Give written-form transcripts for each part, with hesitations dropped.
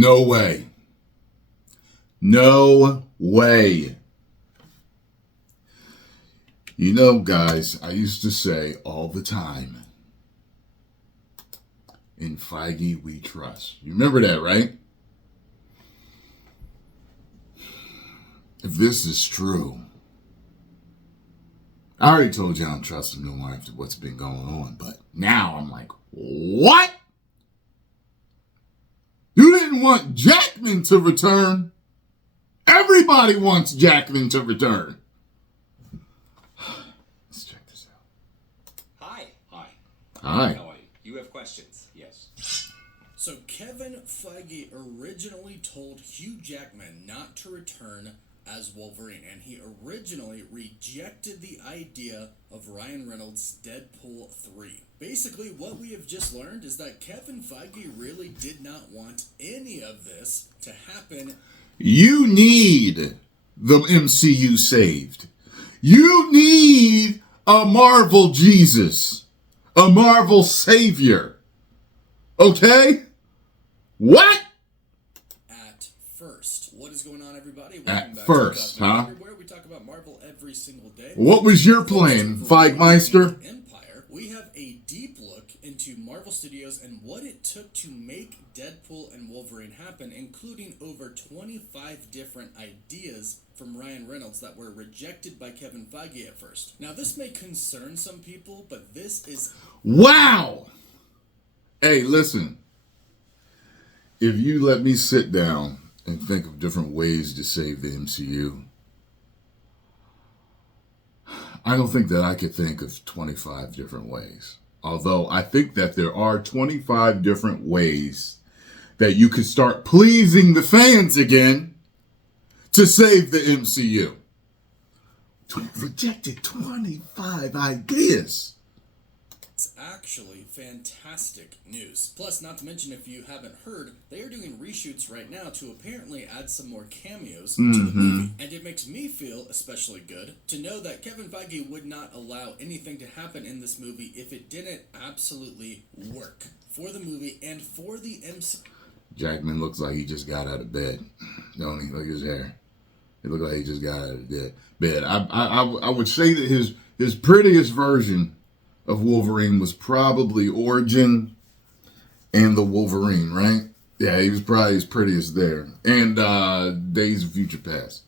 No way. No way. You know, guys, I used to say all the time, in Feige we trust. You remember that, right? If this is true, I already told you I don't trust him no more after what's been going on, but now I'm like, what? You didn't want Jackman to return. Everybody wants Jackman to return. Let's check this out. Hi. Hi. How are you? You have questions? Yes. So Kevin Feige originally told Hugh Jackman not to return as Wolverine, and he originally rejected the idea of Ryan Reynolds' Deadpool 3. Basically, what we have just learned is that Kevin Feige really did not want any of this to happen. You need the MCU saved. You need a Marvel Jesus, a Marvel Savior. Okay? What? At first. What is going on, everybody? At first, huh? Everywhere we talk about Marvel every single day. What was your plan, Feigmeister? Empire. We have a deep look into Marvel Studios and what it took to make Deadpool and Wolverine happen, including over 25 different ideas from Ryan Reynolds that were rejected by Kevin Feige at first. Now, this may concern some people, but this is... Wow! Hey, listen. If you let me sit down and think of different ways to save the MCU, I don't think that I could think of 25 different ways. Although I think that there are 25 different ways that you could start pleasing the fans again to save the MCU. Rejected 25 ideas. It's actually fantastic news. Plus, not to mention, if you haven't heard, they are doing reshoots right now to apparently add some more cameos to the movie. And it makes me feel especially good to know that Kevin Feige would not allow anything to happen in this movie if it didn't absolutely work for the movie and for the MCU. Jackman looks like he just got out of bed. Don't he? Look at his hair. It looked like he just got out of bed. I would say that his prettiest version of Wolverine was probably Origin and the Wolverine, right? Yeah, he was probably his prettiest there. And Days of Future Past.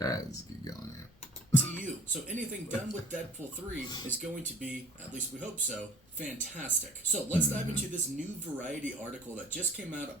All right, let's keep going here. MCU. So anything done with Deadpool 3 is going to be, at least we hope so, fantastic. So let's dive into this new Variety article that just came out.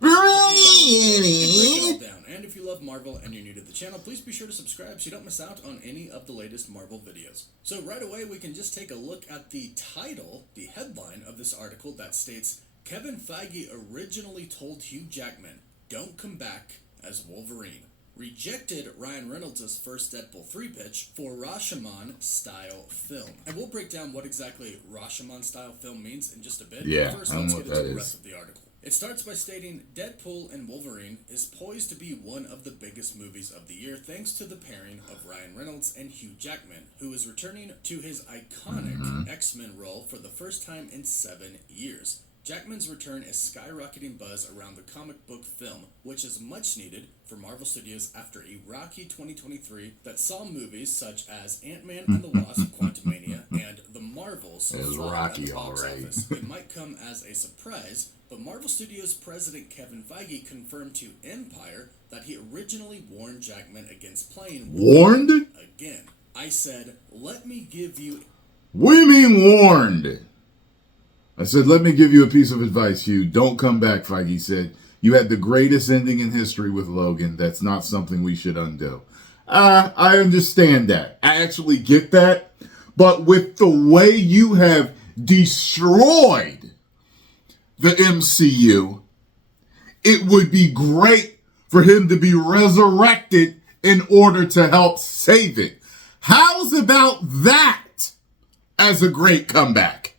And if you love Marvel and you're new to the channel, please be sure to subscribe so you don't miss out on any of the latest Marvel videos. So right away, we can just take a look at the title, the headline of this article that states, Kevin Feige originally told Hugh Jackman, don't come back as Wolverine. Rejected Ryan Reynolds' first Deadpool 3 pitch for Rashomon-style film. And we'll break down what exactly Rashomon-style film means in just a bit. Yeah, but first, I don't let's know get what into that the is. rest of the article. It starts by stating, Deadpool and Wolverine is poised to be one of the biggest movies of the year thanks to the pairing of Ryan Reynolds and Hugh Jackman, who is returning to his iconic X-Men role for the first time in 7 years. Jackman's return is skyrocketing buzz around the comic book film, which is much needed for Marvel Studios after a rocky 2023 that saw movies such as Ant-Man and the Wasp: Quantumania and The Marvels It was flop rocky, at the box all right. office. It might come as a surprise, but Marvel Studios president Kevin Feige confirmed to Empire that he originally warned Jackman against playing Warned? again. I said, let me give you... What do you mean warned? I said, let me give you a piece of advice, Hugh. Don't come back, Feige said. You had the greatest ending in history with Logan. That's not something we should undo. I understand that. I actually get that. But with the way you have destroyed the MCU, it would be great for him to be resurrected in order to help save it. How's about that as a great comeback?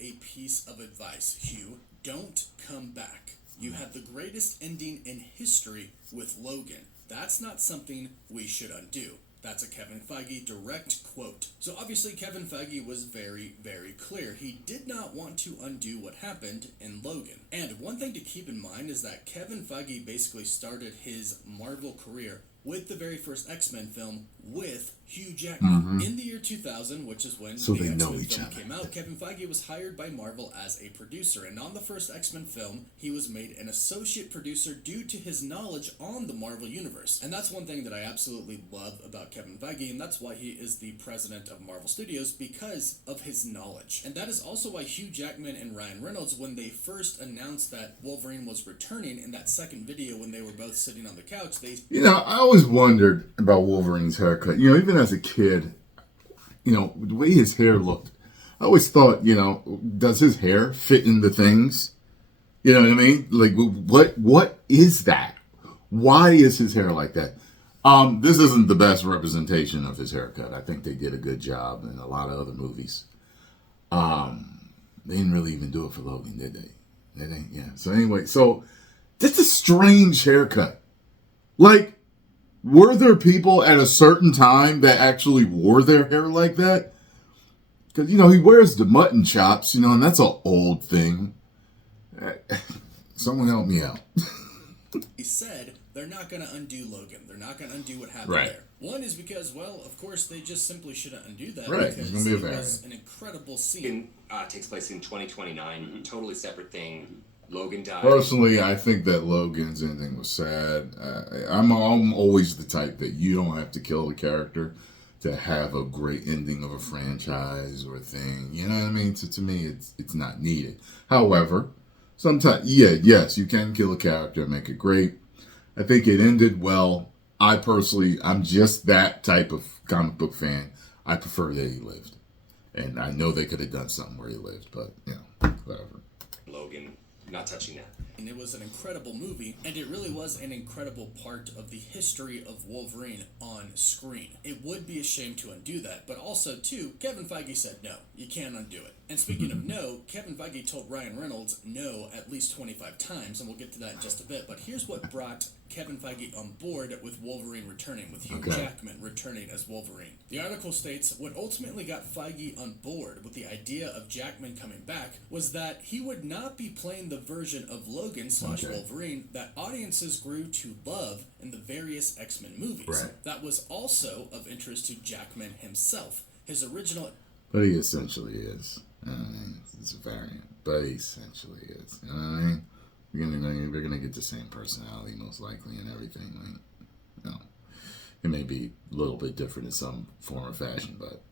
A piece of advice, Hugh. Don't come back. You had the greatest ending in history with Logan. That's not something we should undo. That's a Kevin Feige direct quote. So obviously Kevin Feige was very, very clear. He did not want to undo what happened in Logan. And one thing to keep in mind is that Kevin Feige basically started his Marvel career with the very first X-Men film with Hugh Jackman. In the year 2000, which is when So the they know X-Men each film other. came out, Kevin Feige was hired by Marvel as a producer. And on the first X-Men film, he was made an associate producer due to his knowledge on the Marvel Universe. And that's one thing that I absolutely love about Kevin Feige, and that's why he is the president of Marvel Studios, because of his knowledge. And that is also why Hugh Jackman and Ryan Reynolds, when they first announced that Wolverine was returning in that second video when they were both sitting on the couch, they... You know, I always wondered about Wolverine's haircut. You know, even as a kid, you know, the way his hair looked, I always thought, you know, does his hair fit in the things? You know what I mean? Like, what is that? Why is his hair like that? This isn't the best representation of his haircut. I think they did a good job in a lot of other movies. They didn't really even do it for Logan, did they? Did they? Yeah. So anyway, so that's a strange haircut. Like, were there people at a certain time that actually wore their hair like that? Because, you know, he wears the mutton chops, you know, and that's an old thing. Someone help me out. He said they're not going to undo Logan. They're not going to undo what happened Right. there. One is because, well, of course, they just simply shouldn't undo that. Right. Because It's gonna be a it variant. was an incredible scene. Takes place in 2029. Totally separate thing. Logan died. Personally, I think that Logan's ending was sad. I'm always the type that you don't have to kill the character to have a great ending of a franchise or a thing. You know what I mean? So to me, it's not needed. However, sometimes, yes, you can kill a character and make it great. I think it ended well. I'm just that type of comic book fan. I prefer that he lived. And I know they could have done something where he lived, but, you know, whatever. Logan, not touching that. And it was an incredible movie, and it really was an incredible part of the history of Wolverine on screen. It would be a shame to undo that, but also, too, Kevin Feige said no, you can't undo it. And speaking of no, Kevin Feige told Ryan Reynolds no at least 25 times, and we'll get to that in just a bit, but here's what brought Kevin Feige on board with Wolverine returning, with Hugh Jackman returning as Wolverine. The article states, what ultimately got Feige on board with the idea of Jackman coming back was that he would not be playing the version of Logan/Wolverine that audiences grew to love in the various X-Men movies. Right. That was also of interest to Jackman himself. His original... But he essentially is. You know what I mean? It's a variant, but he essentially is. You know what I mean? We're gonna get the same personality most likely and everything. Like, you know, it may be a little bit different in some form or fashion, but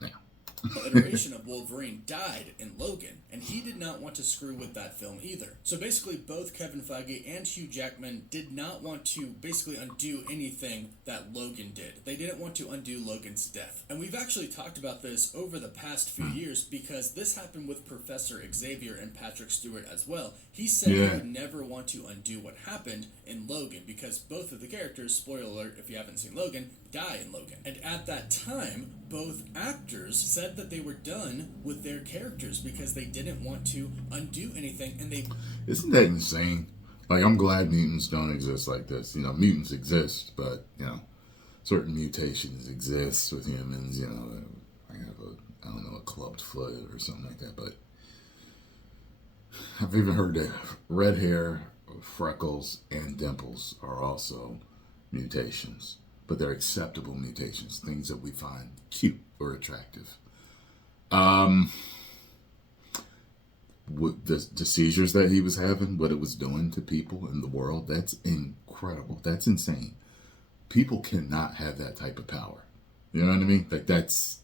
yeah. iteration of Wolverine died in Logan, and he did not want to screw with that film either. So basically, both Kevin Feige and Hugh Jackman did not want to basically undo anything that Logan did. They didn't want to undo Logan's death. And we've actually talked about this over the past few years, because this happened with Professor Xavier and Patrick Stewart as well. He said he would never want to undo what happened in Logan, because both of the characters, spoiler alert if you haven't seen Logan, die in Logan. And at that time, both actors said that they were done with their characters because they didn't want to undo anything, and they... Isn't that insane? Like, I'm glad mutants don't exist like this. You know, mutants exist, but, you know, certain mutations exist with humans. You know, I have a clubbed foot or something like that, but I've even heard that red hair, freckles, and dimples are also mutations. But they're acceptable mutations, things that we find cute or attractive. With the seizures that he was having, what it was doing to people in the world, that's incredible. That's insane. People cannot have that type of power. You know what I mean? Like, that's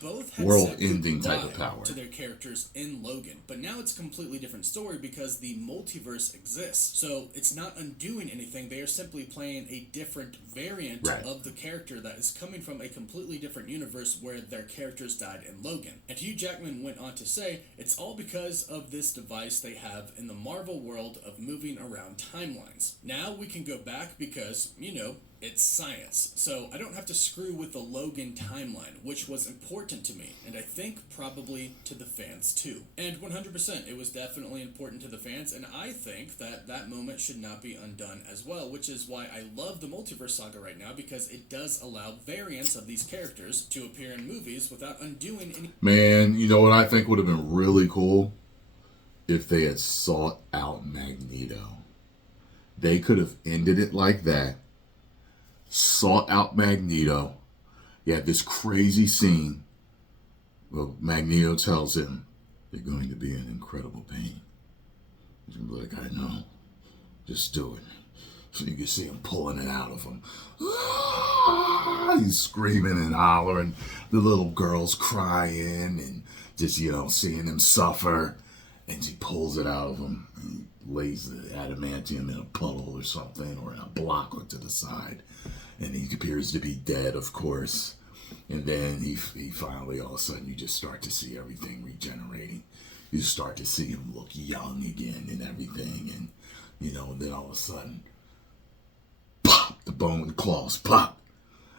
both had world-ending said type of goodbye power to their characters in Logan, but now it's a completely different story because the multiverse exists. So it's not undoing anything. They are simply playing a different variant of the character that is coming from a completely different universe where their characters died in Logan. And Hugh Jackman went on to say, it's all because of this device they have in the Marvel world of moving around timelines. Now we can go back because, you know, It's science. So I don't have to screw with the Logan timeline, which was important to me, and I think probably to the fans too. And 100%, it was definitely important to the fans, and I think that that moment should not be undone as well, which is why I love the multiverse saga right now, because it does allow variants of these characters to appear in movies without undoing any... Man, you know what I think would have been really cool? If they had sought out Magneto. They could have ended it like that. Sought out Magneto. You had this crazy scene. Well, Magneto tells him, "You're going to be in incredible pain." He's going to be like, "I know. Just do it." So you can see him pulling it out of him. He's screaming and hollering. The little girl's crying and just, seeing him suffer. And she pulls it out of him and lays the adamantium in a puddle or something, or in a block or to the side. And he appears to be dead, of course. And then he finally, all of a sudden, you just start to see everything regenerating. You start to see him look young again and everything. And, then all of a sudden, pop, the bone, the claws pop.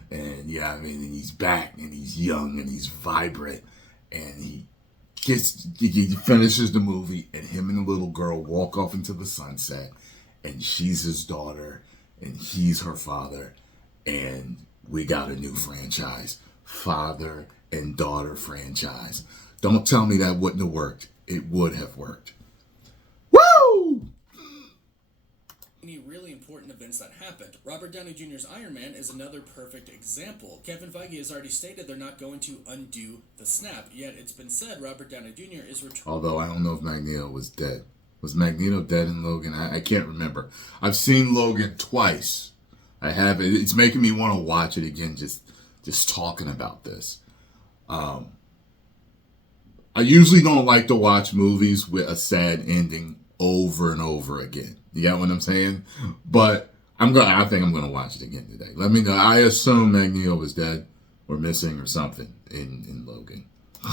And and he's back and he's young and he's vibrant. And he finishes the movie, and him and the little girl walk off into the sunset, and she's his daughter, and he's her father, and we got a new franchise. Father and daughter franchise. Don't tell me that wouldn't have worked. It would have worked. Woo! Any really important events that happened. Robert Downey Jr.'s Iron Man is another perfect example. Kevin Feige has already stated they're not going to undo the snap, yet it's been said Robert Downey Jr. is returning. Although I don't know if Magneto was dead. Was Magneto dead in Logan? I can't remember. I've seen Logan twice. I have. It's making me want to watch it again, just talking about this. I usually don't like to watch movies with a sad ending over and over again. You got what I'm saying? But I think I'm gonna watch it again today. Let me know. I assume Magneto was dead or missing or something in Logan.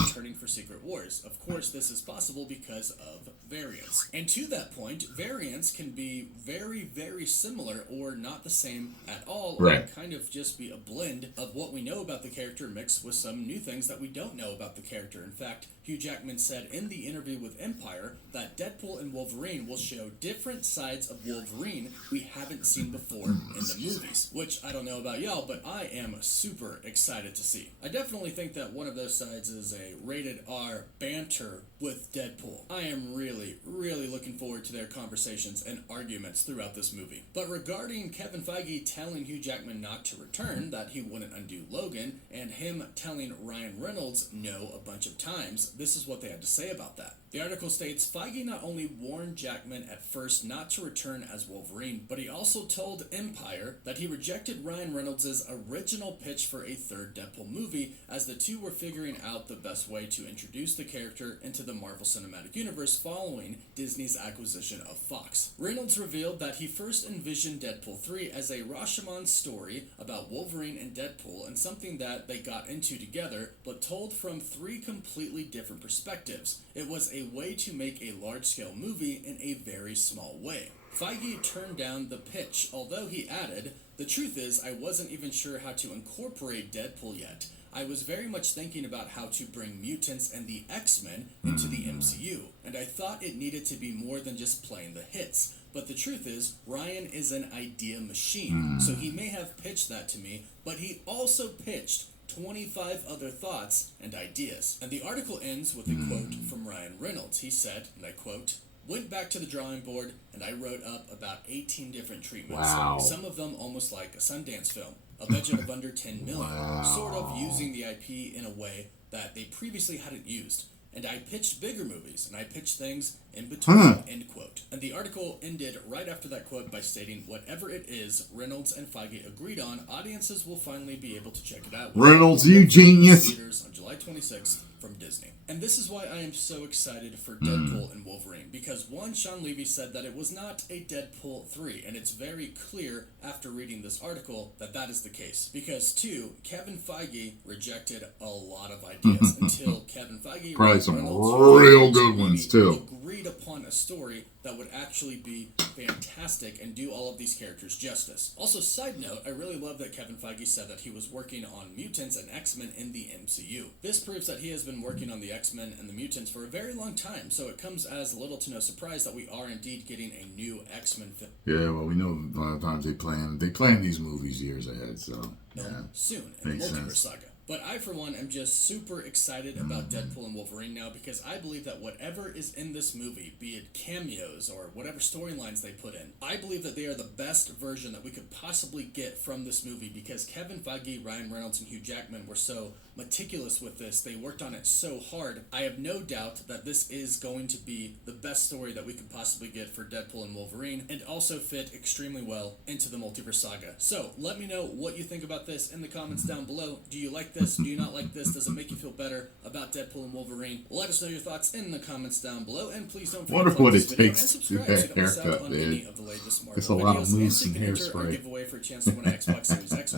Returning for Secret Wars. Of course, this is possible because of variants. And to that point, variants can be very, very similar or not the same at all, right. Or kind of just be a blend of what we know about the character mixed with some new things that we don't know about the character. In fact, Hugh Jackman said in the interview with Empire that Deadpool and Wolverine will show different sides of Wolverine we haven't seen before in the movies, which I don't know about y'all, but I am super excited to see. I definitely think that one of those sides is a rated R banter with Deadpool. I am really, really looking forward to their conversations and arguments throughout this movie. But regarding Kevin Feige telling Hugh Jackman not to return, that he wouldn't undo Logan, and him telling Ryan Reynolds no a bunch of times, this is what they had to say about that. The article states, Feige not only warned Jackman at first not to return as Wolverine, but he also told Empire that he rejected Ryan Reynolds' original pitch for a third Deadpool movie, as the two were figuring out the best way to introduce the character into the Marvel Cinematic Universe following Disney's acquisition of Fox. Reynolds revealed that he first envisioned Deadpool 3 as a Rashomon story about Wolverine and Deadpool, and something that they got into together, but told from three completely different perspectives. It was a way to make a large-scale movie in a very small way. Feige turned down the pitch, although he added, "The truth is, I wasn't even sure how to incorporate Deadpool yet. I was very much thinking about how to bring mutants and the X-Men into the MCU, and I thought it needed to be more than just playing the hits. But the truth is, Ryan is an idea machine, so he may have pitched that to me, but he also pitched 25 other thoughts and ideas." And the article ends with a quote from Ryan Reynolds. He said, and I quote, "Went back to the drawing board and I wrote up about 18 different treatments. Wow. Some of them almost like a Sundance film. A budget of under 10 million, Wow. sort of using the IP in a way that they previously hadn't used. And I pitched bigger movies, and I pitched things in between," end quote. And the article ended right after that quote by stating, whatever it is Reynolds and Feige agreed on, audiences will finally be able to check it out. Reynolds, you genius! Theaters on July 26th from Disney. And this is why I am so excited for Deadpool and Wolverine, because one, Sean Levy said that it was not a Deadpool 3, and it's very clear after reading this article that that is the case. Because two, Kevin Feige rejected a lot of ideas until Kevin Feige Probably some Reynolds, real good ones, too. agreed upon a story that would actually be fantastic and do all of these characters justice. Also, side note, I really love that Kevin Feige said that he was working on mutants and X-Men in the MCU. This proves that he has been working on the X-Men and the mutants for a very long time, so it comes as little to no surprise that we are indeed getting a new X-Men film. Yeah, well, we know a lot of times they plan these movies years ahead, so yeah. Soon in the Makes Multiverse sense. Saga. But I, for one, am just super excited about Deadpool and Wolverine now because I believe that whatever is in this movie, be it cameos or whatever storylines they put in, I believe that they are the best version that we could possibly get from this movie because Kevin Feige, Ryan Reynolds, and Hugh Jackman were so meticulous with this. They worked on it so hard. I have no doubt that this is going to be the best story that we could possibly get for Deadpool and Wolverine and also fit extremely well into the Multiverse Saga. So let me know what you think about this in the comments down below. Do you like this? Do you not like this? Does it make you feel better about Deadpool and Wolverine? Let us know your thoughts in the comments down below, and please don't forget Wonder to what like it this video and takes to subscribe do so that you don't miss out haircut, on man. any of the latest Marvel It's a lot of videos, and mousse so you and can enter our hairspray. giveaway for a chance to win an Xbox Series X.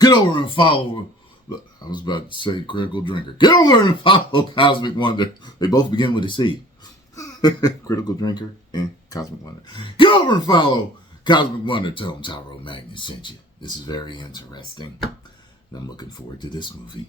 Get over and follow. I was about to say Critical Drinker. Get over and follow Cosmic Wonder. They both begin with a C. Critical Drinker and Cosmic Wonder. Get over and follow Cosmic Wonder. Tell them Tyrone Magnus sent you. This is very interesting. And I'm looking forward to this movie.